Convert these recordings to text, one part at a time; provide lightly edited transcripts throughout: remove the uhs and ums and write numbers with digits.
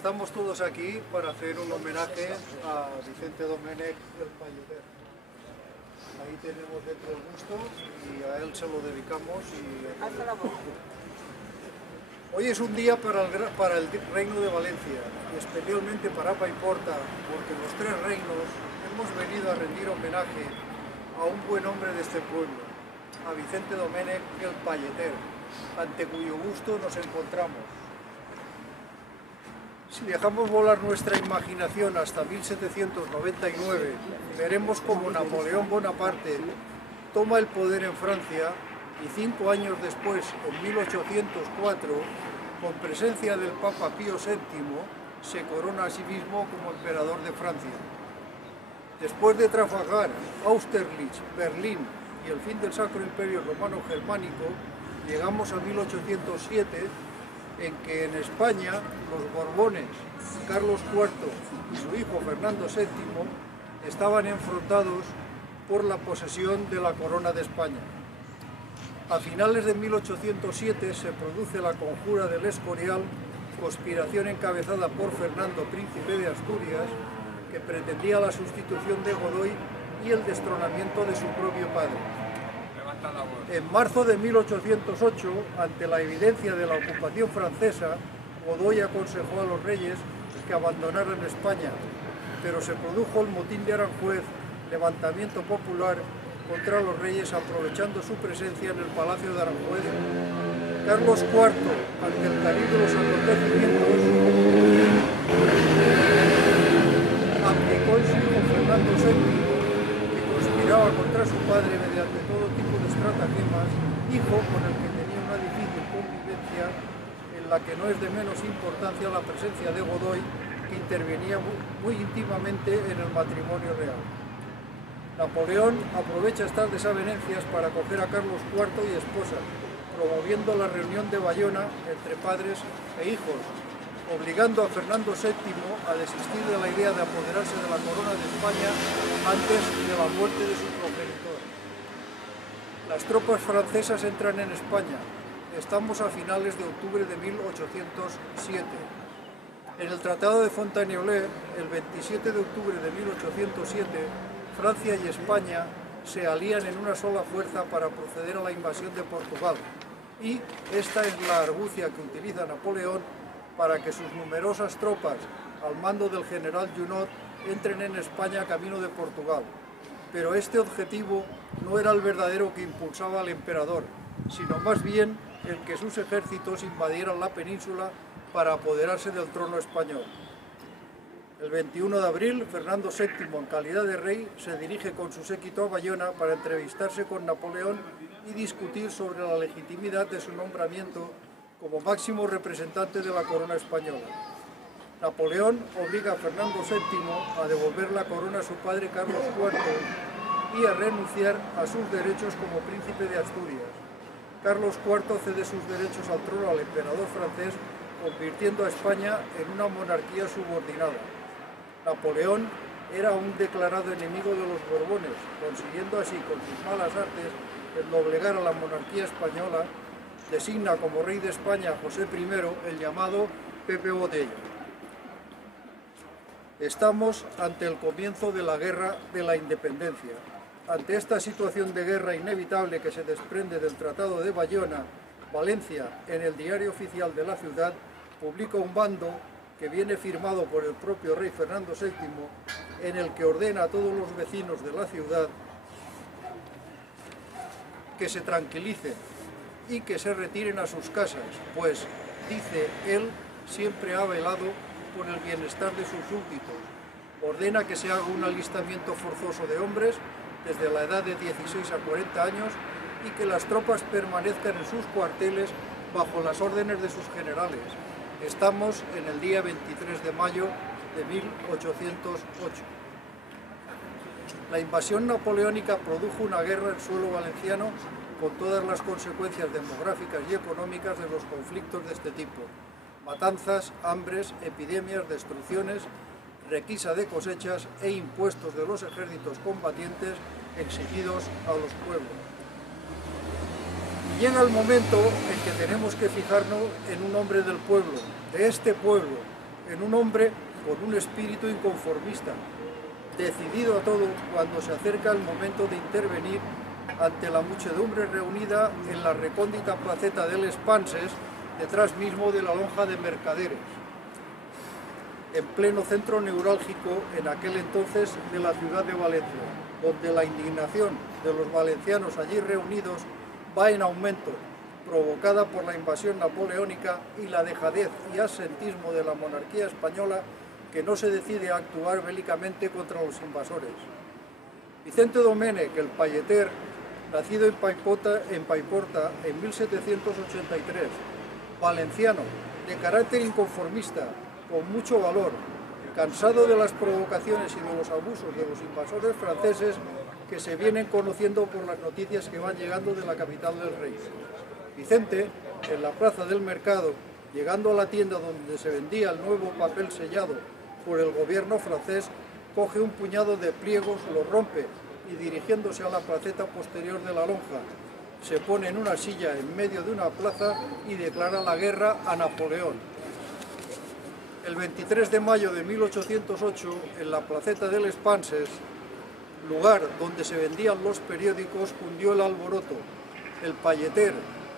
estamos todos aquí para hacer un homenaje a Vicente Domènech el Palleter. Ahí tenemos dentro el busto y a él se lo dedicamos. Hoy es un día para el Reino de Valencia, y especialmente para Paiporta, porque los tres reinos hemos venido a rendir homenaje a un buen hombre de este pueblo, a Vicente Domènech el Palleter, ante cuyo busto nos encontramos. Si dejamos volar nuestra imaginación hasta 1799, veremos cómo Napoleón Bonaparte toma el poder en Francia y 5 años después, en 1804, con presencia del Papa Pío VII, se corona a sí mismo como emperador de Francia. Después de Trafalgar, Austerlitz, Berlín y el fin del Sacro Imperio Romano Germánico, llegamos a 1807, en que en España los Borbones, Carlos IV y su hijo Fernando VII, estaban enfrentados por la posesión de la corona de España. A finales de 1807 se produce la Conjura del Escorial, conspiración encabezada por Fernando, príncipe de Asturias, que pretendía la sustitución de Godoy y el destronamiento de su propio padre. En marzo de 1808, ante la evidencia de la ocupación francesa, Godoy aconsejó a los reyes que abandonaran España, pero se produjo el motín de Aranjuez, levantamiento popular contra los reyes aprovechando su presencia en el Palacio de Aranjuez. Carlos IV, ante el cariz de los acontecimientos, abdicó en su hijo Fernando VII, que conspiraba contra su padre mediante todo tipo de estratagemas, hijo con el que tenía una difícil convivencia en la que no es de menos importancia la presencia de Godoy, que intervenía muy íntimamente en el matrimonio real. Napoleón aprovecha estas desavenencias para acoger a Carlos IV y esposa, promoviendo la reunión de Bayona entre padres e hijos, obligando a Fernando VII a desistir de la idea de apoderarse de la corona de España antes de la muerte de su progenitor. Las tropas francesas entran en España. Estamos a finales de octubre de 1807. En el Tratado de Fontainebleau, el 27 de octubre de 1807, Francia y España se alían en una sola fuerza para proceder a la invasión de Portugal, y esta es la argucia que utiliza Napoleón para que sus numerosas tropas, al mando del general Junot, entren en España camino de Portugal. Pero este objetivo no era el verdadero que impulsaba al emperador, sino más bien el que sus ejércitos invadieran la península para apoderarse del trono español. El 21 de abril, Fernando VII, en calidad de rey, se dirige con su séquito a Bayona para entrevistarse con Napoleón y discutir sobre la legitimidad de su nombramiento como máximo representante de la corona española. Napoleón obliga a Fernando VII a devolver la corona a su padre Carlos IV y a renunciar a sus derechos como príncipe de Asturias. Carlos IV cede sus derechos al trono al emperador francés, convirtiendo a España en una monarquía subordinada. Napoleón era un declarado enemigo de los Borbones, consiguiendo así con sus malas artes el doblegar a la monarquía española. Designa como rey de España a José I, el llamado Pepe Botella. Estamos ante el comienzo de la Guerra de la Independencia. Ante esta situación de guerra inevitable que se desprende del Tratado de Bayona, Valencia, en el diario oficial de la ciudad, publica un bando que viene firmado por el propio rey Fernando VII, en el que ordena a todos los vecinos de la ciudad que se tranquilicen y que se retiren a sus casas, pues, dice él, siempre ha velado por el bienestar de sus súbditos. Ordena que se haga un alistamiento forzoso de hombres desde la edad de 16 a 40 años y que las tropas permanezcan en sus cuarteles bajo las órdenes de sus generales. Estamos en el día 23 de mayo de 1808. La invasión napoleónica produjo una guerra en suelo valenciano con todas las consecuencias demográficas y económicas de los conflictos de este tipo: matanzas, hambres, epidemias, destrucciones, requisa de cosechas e impuestos de los ejércitos combatientes exigidos a los pueblos. Llega el momento en que tenemos que fijarnos en un hombre del pueblo, de este pueblo, en un hombre con un espíritu inconformista, decidido a todo cuando se acerca el momento de intervenir ante la muchedumbre reunida en la recóndita placeta de Les Panses, detrás mismo de la lonja de Mercaderes, en pleno centro neurálgico en aquel entonces de la ciudad de Valencia, donde la indignación de los valencianos allí reunidos va en aumento, provocada por la invasión napoleónica y la dejadez y absentismo de la monarquía española, que no se decide a actuar bélicamente contra los invasores. Vicente Domènech, el Palleter, nacido en Paiporta en 1783, valenciano, de carácter inconformista, con mucho valor, cansado de las provocaciones y de los abusos de los invasores franceses que se vienen conociendo por las noticias que van llegando de la capital del rey. Vicente, en la plaza del mercado, llegando a la tienda donde se vendía el nuevo papel sellado por el gobierno francés, coge un puñado de pliegos, los rompe y, dirigiéndose a la placeta posterior de la lonja, se pone en una silla en medio de una plaza y declara la guerra a Napoleón. El 23 de mayo de 1808, en la placeta de Les Panses, lugar donde se vendían los periódicos, cundió el alboroto. El Palleter,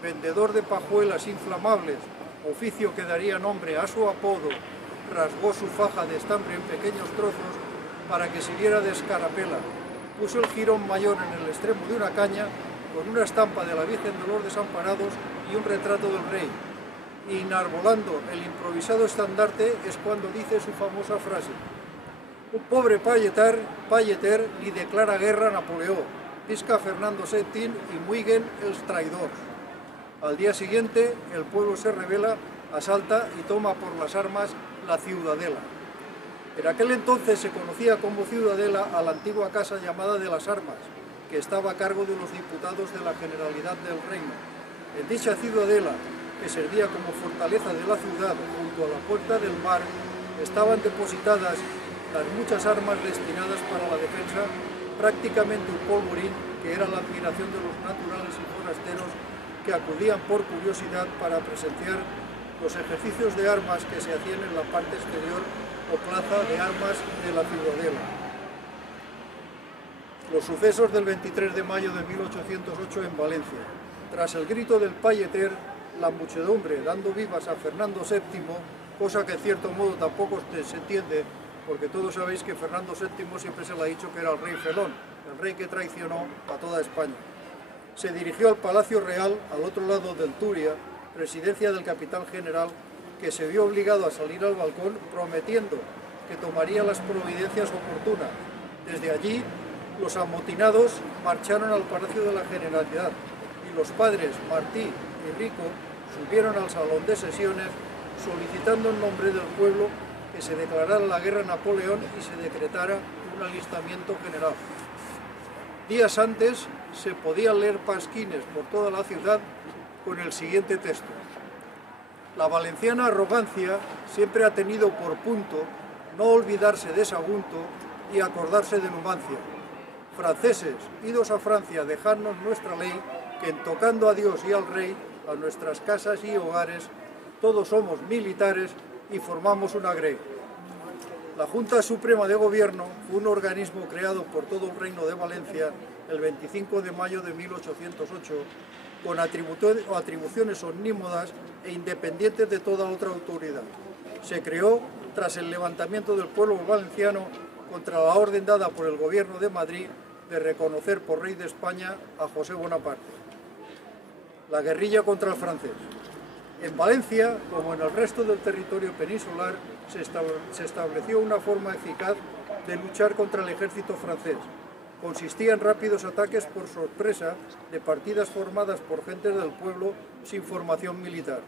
vendedor de pajuelas inflamables, oficio que daría nombre a su apodo, rasgó su faja de estambre en pequeños trozos para que sirviera de escarapela. Puso el jirón mayor en el extremo de una caña con una estampa de la Virgen de los Desamparados y un retrato del rey. Y enarbolando el improvisado estandarte es cuando dice su famosa frase: un pobre Palleter li declara guerra a Napoleón, visca Fernando VII y muiguen els traidors. Al día siguiente, el pueblo se rebela, asalta y toma por las armas la Ciudadela. En aquel entonces se conocía como Ciudadela a la antigua casa llamada de las Armas, que estaba a cargo de los diputados de la Generalidad del Reino. En dicha Ciudadela, que servía como fortaleza de la ciudad junto a la Puerta del Mar, estaban depositadas las muchas armas destinadas para la defensa, prácticamente un polvorín que era la admiración de los naturales y forasteros que acudían por curiosidad para presenciar los ejercicios de armas que se hacían en la parte exterior o plaza de armas de la Ciudadela. Los sucesos del 23 de mayo de 1808 en Valencia. Tras el grito del Palleter, la muchedumbre dando vivas a Fernando VII, cosa que en cierto modo tampoco se entiende, porque todos sabéis que Fernando VII siempre se le ha dicho que era el rey felón, el rey que traicionó a toda España. Se dirigió al Palacio Real, al otro lado del Turia, residencia del capitán general, que se vio obligado a salir al balcón prometiendo que tomaría las providencias oportunas. Desde allí, los amotinados marcharon al Palacio de la Generalidad y los padres Martí y Rico subieron al salón de sesiones solicitando en nombre del pueblo que se declarara la guerra a Napoleón y se decretara un alistamiento general. Días antes se podían leer pasquines por toda la ciudad con el siguiente texto: la valenciana arrogancia siempre ha tenido por punto no olvidarse de Sagunto y acordarse de Numancia. Franceses, idos a Francia, dejadnos nuestra ley, que en tocando a Dios y al rey, a nuestras casas y hogares, todos somos militares y formamos una grey. La Junta Suprema de Gobierno fue un organismo creado por todo el Reino de Valencia el 25 de mayo de 1808, con atribuciones omnímodas e independientes de toda otra autoridad. Se creó tras el levantamiento del pueblo valenciano contra la orden dada por el Gobierno de Madrid de reconocer por rey de España a José Bonaparte. La guerrilla contra el francés. En Valencia, como en el resto del territorio peninsular, se estableció una forma eficaz de luchar contra el ejército francés. Consistía en rápidos ataques por sorpresa de partidas formadas por gentes del pueblo sin formación militar.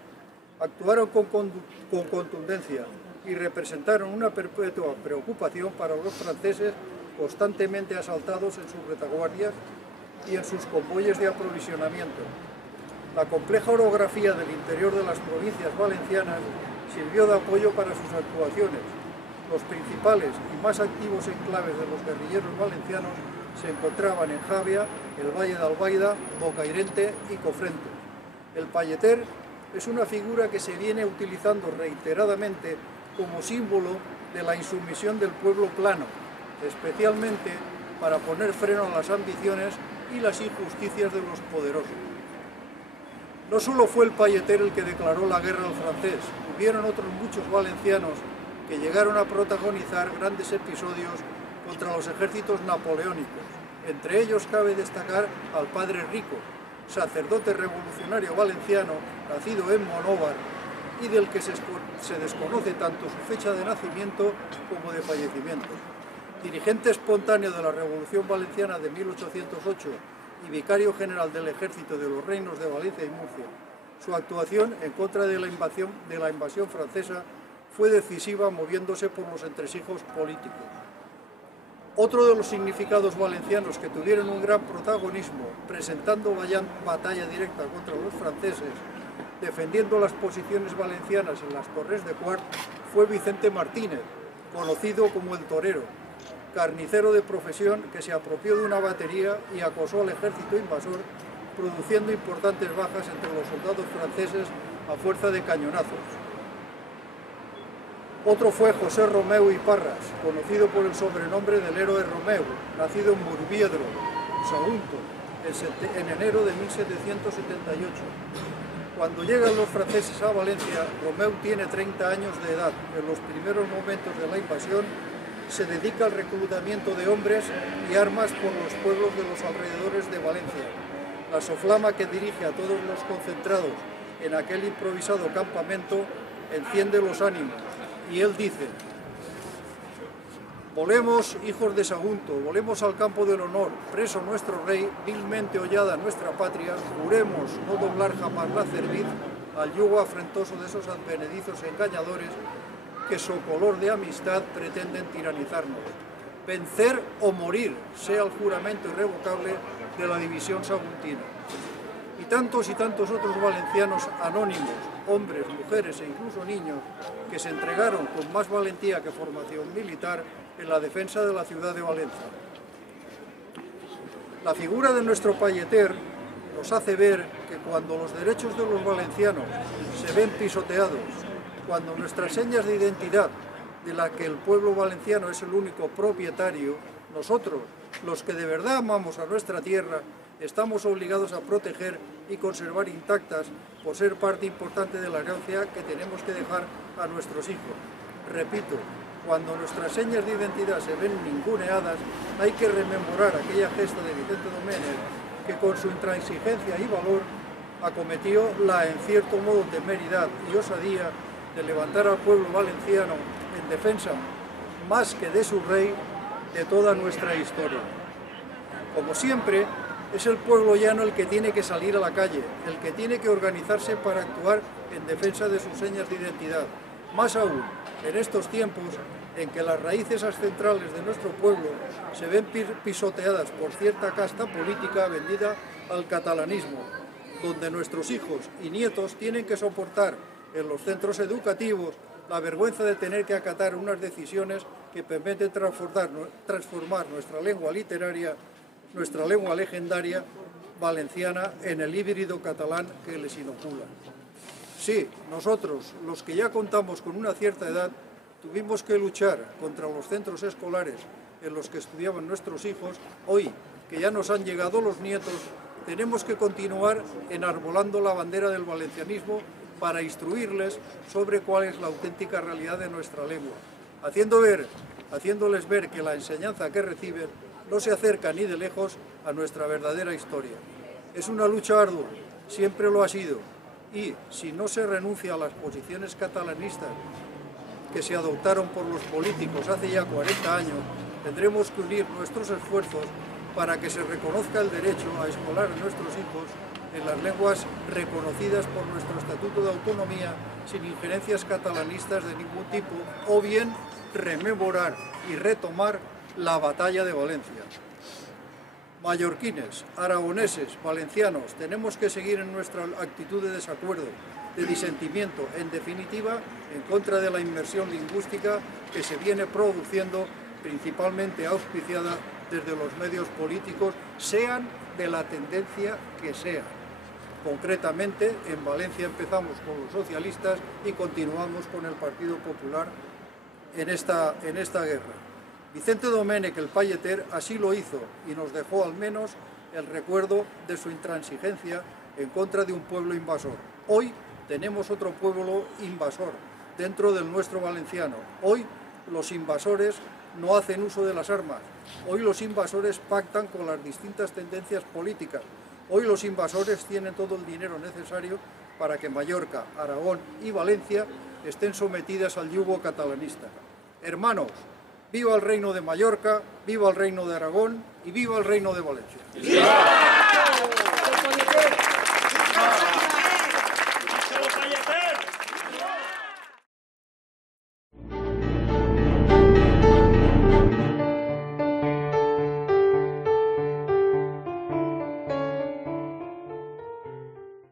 Actuaron con contundencia y representaron una perpetua preocupación para los franceses, constantemente asaltados en sus retaguardias y en sus convoyes de aprovisionamiento. La compleja orografía del interior de las provincias valencianas sirvió de apoyo para sus actuaciones. Los principales y más activos enclaves de los guerrilleros valencianos se encontraban en Javia, el Valle de Albaida, Bocairente y Cofrentes. El Palleter es una figura que se viene utilizando reiteradamente como símbolo de la insumisión del pueblo plano, especialmente para poner freno a las ambiciones y las injusticias de los poderosos. No solo fue el Payeter el que declaró la guerra al francés, hubieron otros muchos valencianos que llegaron a protagonizar grandes episodios contra los ejércitos napoleónicos. Entre ellos cabe destacar al padre Rico, sacerdote revolucionario valenciano, nacido en Monóvar, y del que se desconoce tanto su fecha de nacimiento como de fallecimiento. Dirigente espontáneo de la Revolución Valenciana de 1808 y vicario general del ejército de los reinos de Valencia y Murcia, su actuación en contra de la invasión francesa fue decisiva, moviéndose por los entresijos políticos. Otro de los significados valencianos que tuvieron un gran protagonismo, presentando batalla directa contra los franceses, defendiendo las posiciones valencianas en las Torres de Quart, fue Vicente Martínez, conocido como el Torero, carnicero de profesión que se apropió de una batería y acosó al ejército invasor, produciendo importantes bajas entre los soldados franceses a fuerza de cañonazos. Otro fue José Romeu y Parras, conocido por el sobrenombre del héroe Romeu, nacido en Murviedro, Sagunto, en enero de 1778. Cuando llegan los franceses a Valencia, Romeu tiene 30 años de edad. En los primeros momentos de la invasión se dedica al reclutamiento de hombres y armas por los pueblos de los alrededores de Valencia. La soflama que dirige a todos los concentrados en aquel improvisado campamento enciende los ánimos y él dice: volemos, hijos de Sagunto, volemos al campo del honor, preso nuestro rey, vilmente hollada nuestra patria, juremos no doblar jamás la cerviz al yugo afrentoso de esos advenedizos engañadores que socolor de amistad pretenden tiranizarnos. Vencer o morir sea el juramento irrevocable de la división saguntina. Y tantos otros valencianos anónimos, hombres, mujeres e incluso niños, que se entregaron con más valentía que formación militar en la defensa de la ciudad de Valencia. La figura de nuestro Payeter nos hace ver que cuando los derechos de los valencianos se ven pisoteados, cuando nuestras señas de identidad, de la que el pueblo valenciano es el único propietario, nosotros, los que de verdad amamos a nuestra tierra, estamos obligados a proteger y conservar intactas por ser parte importante de la herencia que tenemos que dejar a nuestros hijos. Repito, cuando nuestras señas de identidad se ven ninguneadas, hay que rememorar aquella gesta de Vicente Domènech que con su intransigencia y valor acometió la, en cierto modo, temeridad y osadía de levantar al pueblo valenciano en defensa, más que de su rey, de toda nuestra historia. Como siempre, es el pueblo llano el que tiene que salir a la calle, el que tiene que organizarse para actuar en defensa de sus señas de identidad. Más aún, en estos tiempos en que las raíces ancestrales de nuestro pueblo se ven pisoteadas por cierta casta política vendida al catalanismo, donde nuestros hijos y nietos tienen que soportar en los centros educativos la vergüenza de tener que acatar unas decisiones que permiten transformar nuestra lengua literaria, nuestra lengua legendaria valenciana, en el híbrido catalán que les inocula. Sí, nosotros, los que ya contamos con una cierta edad, tuvimos que luchar contra los centros escolares en los que estudiaban nuestros hijos. Hoy, que ya nos han llegado los nietos, tenemos que continuar enarbolando la bandera del valencianismo para instruirles sobre cuál es la auténtica realidad de nuestra lengua, haciéndoles ver que la enseñanza que reciben no se acerca ni de lejos a nuestra verdadera historia. Es una lucha ardua, siempre lo ha sido, y si no se renuncia a las posiciones catalanistas que se adoptaron por los políticos hace ya 40 años, tendremos que unir nuestros esfuerzos para que se reconozca el derecho a escolar a nuestros hijos en las lenguas reconocidas por nuestro Estatuto de Autonomía, sin injerencias catalanistas de ningún tipo, o bien rememorar y retomar la batalla de Valencia. Mallorquines, aragoneses, valencianos, tenemos que seguir en nuestra actitud de desacuerdo, de disentimiento, en definitiva, en contra de la inmersión lingüística que se viene produciendo, principalmente auspiciada desde los medios políticos, sean de la tendencia que sean. Concretamente, en Valencia empezamos con los socialistas y continuamos con el Partido Popular en esta guerra. Vicente Domènech, el Palleter, así lo hizo y nos dejó al menos el recuerdo de su intransigencia en contra de un pueblo invasor. Hoy tenemos otro pueblo invasor dentro del nuestro valenciano. Hoy los invasores no hacen uso de las armas. Hoy los invasores pactan con las distintas tendencias políticas. Hoy los invasores tienen todo el dinero necesario para que Mallorca, Aragón y Valencia estén sometidas al yugo catalanista. Hermanos, viva el Reino de Mallorca, viva el Reino de Aragón y viva el Reino de Valencia. ¡Viva!